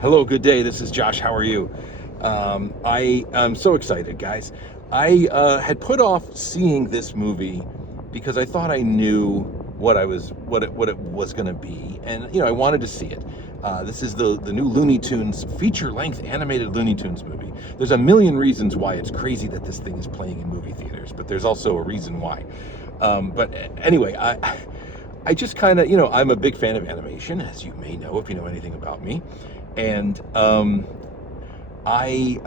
Hello, good day. This is Josh. How are you? I am so excited, guys. I had put off seeing this movie because I thought I knew what it was going to be, and I wanted to see it. This is the new Looney Tunes feature-length animated Looney Tunes movie. There's a million reasons why it's crazy that this thing is playing in movie theaters, but there's also a reason why. But anyway, I just kind of, I'm a big fan of animation, as you may know if you know anything about me. And I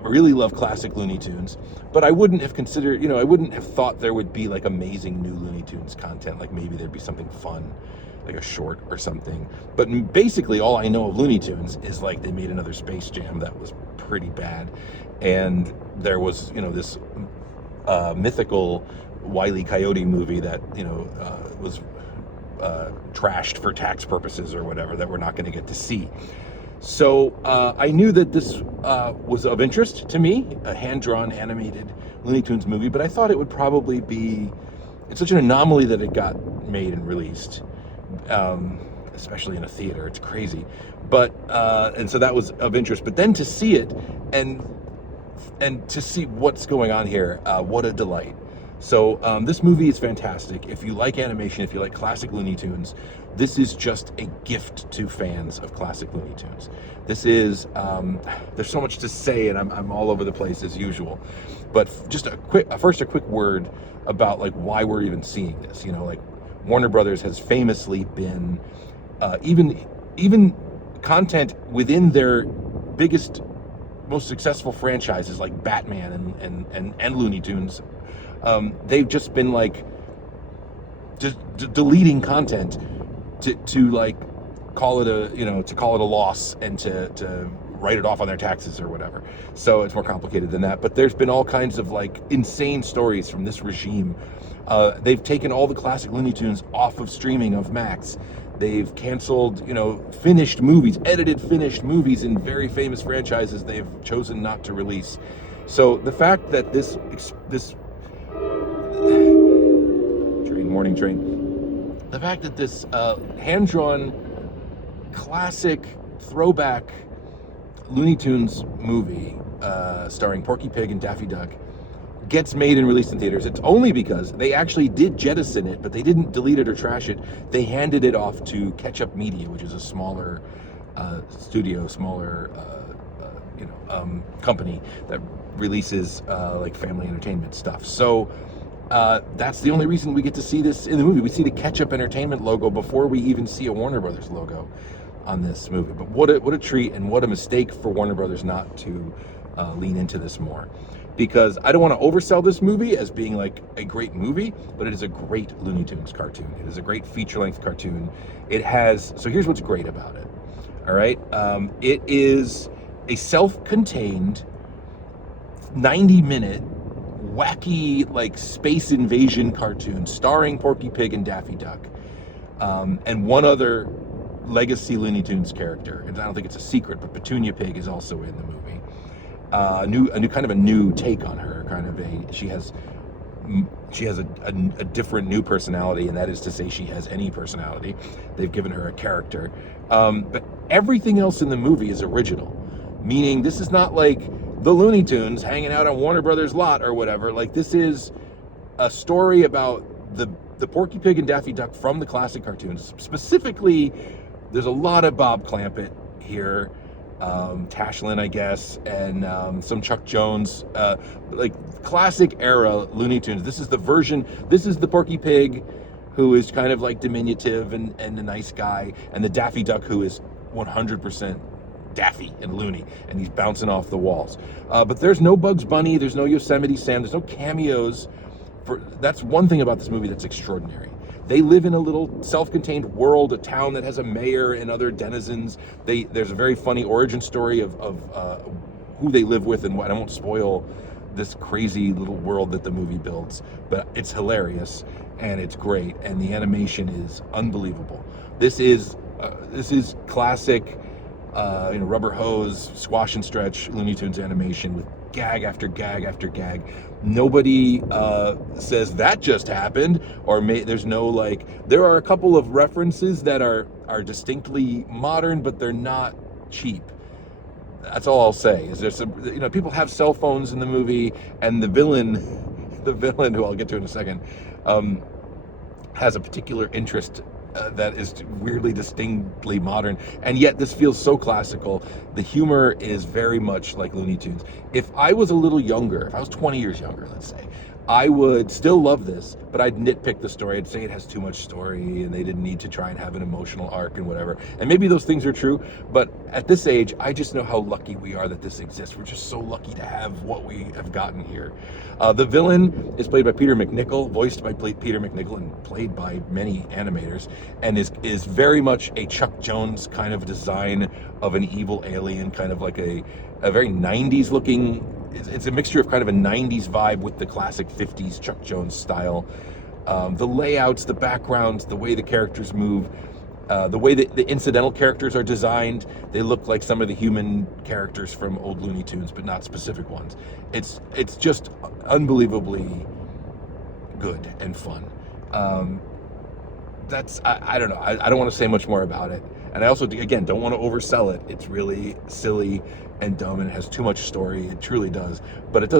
really love classic Looney Tunes, but I wouldn't have considered, I wouldn't have thought there would be like amazing new Looney Tunes content. Like maybe thered be something fun, like a short or something. But basically, all I know of Looney Tunes is like they made another Space Jam that was pretty bad, and there was, this mythical Wile E. Coyote movie that was trashed for tax purposes or whatever that we're not going to get to see. So I knew that this was of interest to me, a hand-drawn animated Looney Tunes movie, but I thought it would probably be, it's such an anomaly that it got made and released, especially in a theater. It's crazy. But, and so that was of interest. But then to see it and to see what's going on here, what a delight. So this movie is fantastic. If you like animation, if you like classic Looney Tunes, this is just a gift to fans of classic Looney Tunes. This is, there's so much to say, and I'm all over the place as usual. But just a quick word about like why we're even seeing this. Like Warner Brothers has famously been, even content within their biggest, most successful franchises like Batman and Looney Tunes. They've just been like just deleting content to like call it a loss and to write it off on their taxes or whatever. So it's more complicated than that. But there's been all kinds of like insane stories from this regime. They've taken all the classic Looney Tunes off of streaming of Max. They've canceled, finished movies, edited finished movies in very famous franchises they've chosen not to release. So the fact that this morning train. The fact that this hand-drawn, classic, throwback Looney Tunes movie starring Porky Pig and Daffy Duck gets made and released in theaters, it's only because they actually did jettison it, but they didn't delete it or trash it. They handed it off to Ketchup Media, which is a smaller company that releases like family entertainment stuff. So that's the only reason we get to see this in the movie. We see the Ketchup Entertainment logo before we even see a Warner Brothers logo on this movie. But what a treat, and what a mistake for Warner Brothers not to lean into this more. Because I don't want to oversell this movie as being like a great movie, but it is a great Looney Tunes cartoon. It is a great feature-length cartoon. So here's what's great about it. All right. It is a self-contained 90-minute wacky like space invasion cartoon starring Porky Pig and Daffy Duck, and one other legacy Looney Tunes character. And I don't think it's a secret, but Petunia Pig is also in the movie. A new take on her. She has a different new personality, and that is to say she has any personality. They've given her a character, but everything else in the movie is original, meaning this is not like the Looney Tunes hanging out on Warner Brothers lot or whatever. Like, this is a story about the Porky Pig and Daffy Duck from the classic cartoons. Specifically, there's a lot of Bob Clampett here, Tashlin, I guess, and some Chuck Jones, like classic era Looney Tunes. This is the Porky Pig, who is kind of like diminutive and a nice guy, and the Daffy Duck, who is 100% Daffy and Looney, and he's bouncing off the walls. But there's no Bugs Bunny, there's no Yosemite Sam, there's no cameos. That's one thing about this movie that's extraordinary. They live in a little self-contained world, a town that has a mayor and other denizens. There's a very funny origin story of who they live with and what. I won't spoil this crazy little world that the movie builds, but it's hilarious and it's great, and the animation is unbelievable. This is classic, rubber hose, squash and stretch Looney Tunes animation with gag after gag after gag. Nobody says that just happened, or there's no like. There are a couple of references that are distinctly modern, but they're not cheap. That's all I'll say. Is there's some, people have cell phones in the movie, and the villain, the villain, who I'll get to in a second, has a particular interest that is weirdly distinctly modern, and yet this feels so classical. The humor is very much like Looney Tunes. If I was a little younger, if I was 20 years younger, let's say, I would still love this, but I'd nitpick the story. I'd say it has too much story and they didn't need to try and have an emotional arc and whatever. And maybe those things are true, but at this age, I just know how lucky we are that this exists. We're just so lucky to have what we have gotten here. The villain is played by Peter McNichol, voiced by Peter McNichol and played by many animators, and is very much a Chuck Jones kind of design of an evil alien, kind of like a very 90s looking. It's a mixture of kind of a 90s vibe with the classic 50s Chuck Jones style. The layouts, the backgrounds, the way the characters move, the way that the incidental characters are designed, they look like some of the human characters from old Looney Tunes, but not specific ones. It's just unbelievably good and fun. I don't know. I don't want to say much more about it. And I also, again, don't want to oversell it. It's really silly and dumb, and it has too much story. It truly does. But it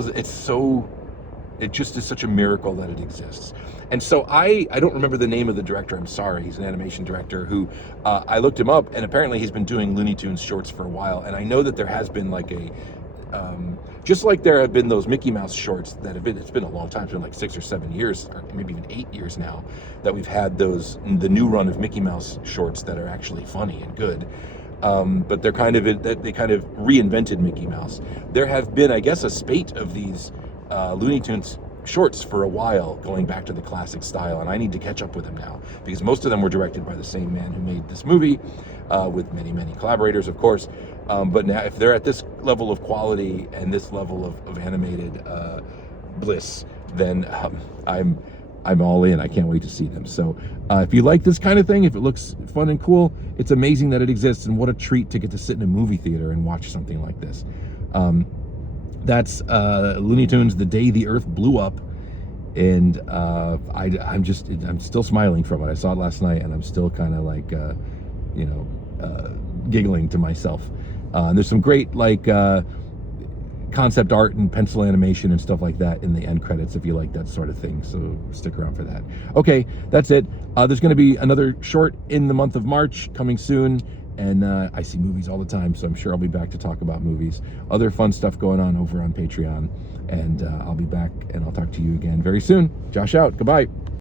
just is such a miracle that it exists. And so I don't remember the name of the director. I'm sorry. He's an animation director who I looked him up, and apparently he's been doing Looney Tunes shorts for a while. And I know that there has been like just like there have been those Mickey Mouse shorts that have been, it's been a long time, it's been like 6 or 7 years, or maybe even 8 years now, that we've had the new run of Mickey Mouse shorts that are actually funny and good. But they kind of reinvented Mickey Mouse. There have been, I guess, a spate of these Looney Tunes shorts for a while, going back to the classic style, and I need to catch up with them now, because most of them were directed by the same man who made this movie, with many, many collaborators, of course. But now, if they're at this level of quality and this level of animated bliss, then I'm all in. I can't wait to see them. So if you like this kind of thing, if it looks fun and cool, it's amazing that it exists, and what a treat to get to sit in a movie theater and watch something like this. That's Looney Tunes: The Day the Earth Blew Up, and I'm still smiling from it. I saw it last night, and I'm still kind of like giggling to myself. And there's some great concept art and pencil animation and stuff like that in the end credits if you like that sort of thing, so stick around for that. Okay, that's it. There's going to be another short in the month of March coming soon, and I see movies all the time, so I'm sure I'll be back to talk about movies. Other fun stuff going on over on Patreon, and I'll be back, and I'll talk to you again very soon. Josh out. Goodbye.